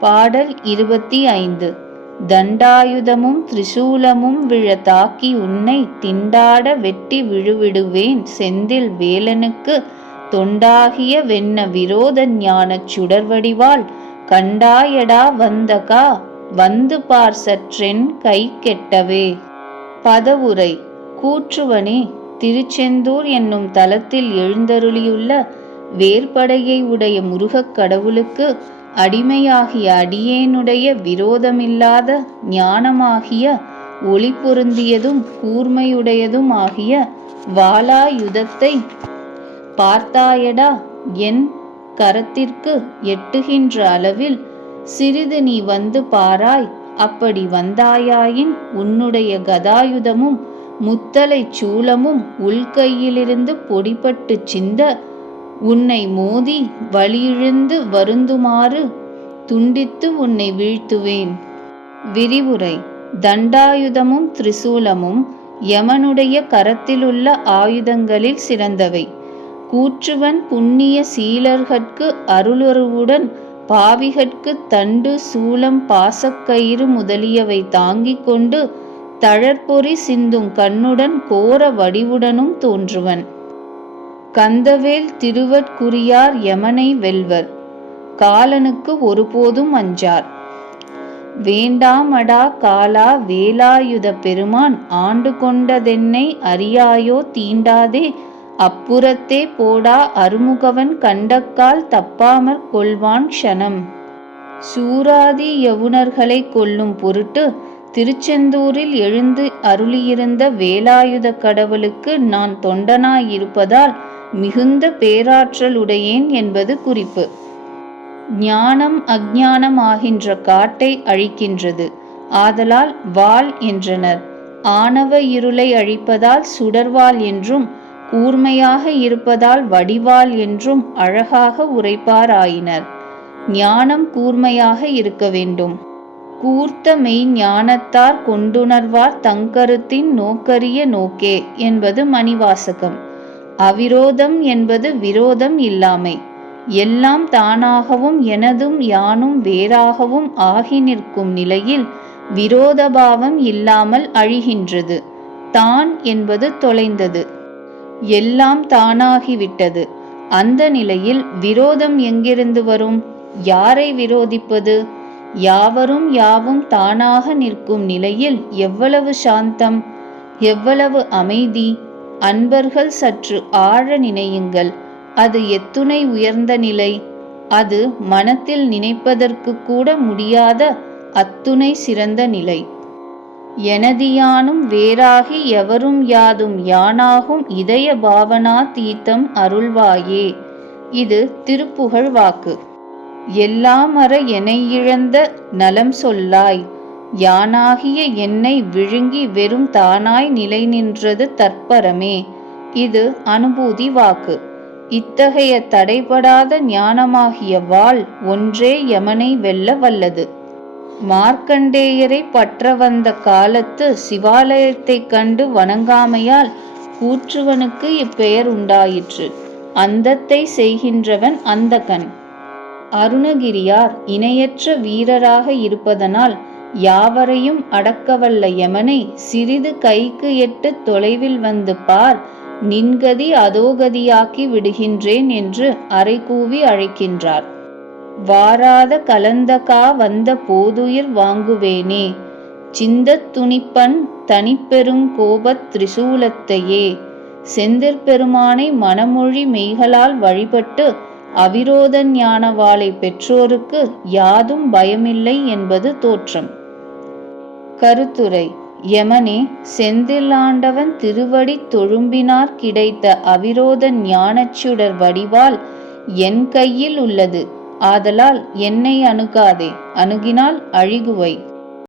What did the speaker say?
பாடல் இருபத்தி ஐந்து. தண்டாயுதமும் திரிசூலமும் விழ தாக்கி உன்னை திண்டாட வெட்டி விழுவிடுவேன். செந்தில் வேலனுக்கு தொண்டாகிய வெண்ண விரோத ஞானச் சுடர்வடிவால் கண்டாயடா வந்தகா? வந்து பார் சற்றென் கை கெட்டவே. பதவுரை. கூற்றுவனே. திருச்செந்தூர் என்னும் தலத்தில் எழுந்தருளியுள்ள வேர்படையை உடைய முருகக் கடவுளுக்கு அடிமையாகிய அடியேனுடைய விரோதமில்லாத ஞானமாகிய ஒளி பொருந்தியதும் கூர்மையுடையதும் ஆகிய வாலாயுதத்தை பார்த்தாயடா என் கரத்திற்கு எட்டுகின்ற அளவில் சிறிது நீ வந்து பாராய். அப்படி வந்தாயாயின் உன்னுடைய கதாயுதமும் முத்தலை சூலமும் உள்கையிலிருந்து பொடிபட்டு சிந்த உன்னை மோதி வலியிழுந்து வருந்துமாறு துண்டித்து உன்னை வீழ்த்துவேன். விரிவுரை. தண்டாயுதமும் திரிசூலமும் யமனுடைய கரத்திலுள்ள ஆயுதங்களில் சிறந்தவை. கூற்றுவன் புண்ணிய சீலர்கட்கு அருளுறவுடன் பாவிகட்கு தண்டு சூலம் பாசக்கயிறு முதலியவை தாங்கிக் கொண்டு தழற்பொறி சிந்தும் கண்ணுடன் கோர வடிவுடனும் தோன்றுவன். கந்தவேல் திருவற்குரியார் யமனை வெல்வர். காலனுக்கு ஒருபோதும் அஞ்சார். வேண்டாமடா காலா வேலாயுத பெருமான் ஆண்டு கொண்டதென்னை அறியாயோ தீண்டாதே. அப்புறத்தே போடா அருமுகவன் கண்டக்கால் தப்பாமற் கொள்வான் க்ஷணம். சூராதி யவுனர்களை கொல்லும் பொருட்டு திருச்செந்தூரில் எழுந்து அருளியிருந்த வேலாயுத கடவுளுக்கு நான் தொண்டனாயிருப்பதால் மிகுந்த பேராற்றலுடையேன் என்பது குறிப்பு. ஞானம் அஜானம் ஆகின்ற காட்டை அழிக்கின்றது. ஆதலால் வாள் என்றனர். ஆணவ இருளை அழிப்பதால் சுடர்வாள் என்றும் கூர்மையாக இருப்பதால் வடிவால் என்றும் அழகாக உரைப்பாராயினர். ஞானம் கூர்மையாக இருக்க வேண்டும். கூர்த்த மெய் ஞானத்தார் கொண்டுணர்வார் தங்கருத்தின் நோக்கரிய நோக்கே என்பது மணிவாசகம். அவிரோதம் என்பது விரோதம் இல்லாமை. எல்லாம் தானாகவும் எனதும் யானும் வேறாகவும் ஆகி நிற்கும் நிலையில் விரோதபாவம் இல்லாமல் அழிகின்றது. தான் என்பது தொலைந்தது. எல்லாம் தானாகிவிட்டது. அந்த நிலையில் விரோதம் எங்கிருந்து வரும்? யாரை விரோதிப்பது? யாவரும் யாவும் தானாக நிற்கும் நிலையில் எவ்வளவு சாந்தம்? எவ்வளவு அமைதி? அன்பர்கள் சற்று ஆழ நினையுங்கள். அது எத்துணை உயர்ந்த நிலை. அது மனத்தில் நினைப்பதற்கு கூட முடியாத அத்துணை சிறந்த நிலை. எனதியானும் வேறாகி எவரும் யாதும் யானாகும் இதய பாவனா தீர்த்தம் அருள்வாயே. இது திருப்புகழ் வாக்கு. எல்லாமற இழந்த நலம் சொல்லாய். யானாகிய என்னை விழுங்கி வெறும் தானாய் நிலை நின்றது தற்பரமே. இது அனுபூதி வாக்கு. இத்தகைய தடைபடாத ஞானமாகிய வாள் ஒன்றே யமனை வெல்ல வல்லது. மார்க்கண்டேயரை பற்ற வந்த காலத்து சிவாலயத்தைக் கண்டு வணங்காமையால் கூற்றுவனுக்கு இப்பெயர் உண்டாயிற்று. அந்தத்தை செய்கின்றவன் அந்தகன். அருணகிரியார் இணையற்ற வீரராக இருப்பதனால் யாவரையும் அடக்கவல்ல யமனை சிறிது கைக்கு எட்டு தொலைவில் வந்து பார். நின்கதி அதோகதியாக்கி விடுகின்றேன் என்று அரைகூவி அழைக்கின்றார். வாராத கலந்தகா வந்த போதுயிர் வாங்குவேனே. சிந்தத் துணிப்பன் தனிப்பெருங் கோபத் திரிசூலத்தையே. செந்திற்பெருமானை மனமொழி மெய்களால் வழிபட்டு அவிரோத ஞானவாளை பெற்றோருக்கு யாதும் பயமில்லை என்பது தோற்றம். கருத்துரை. யமனே செந்திலாண்டவன் திருவடி தொழும்பினார் கிடைத்த அவிரோத ஞானச்சுடர் வடிவால் என் கையில் உள்ளது. ஆதலால் என்னை அணுகாதே. அணுகினால் அழிகுவை.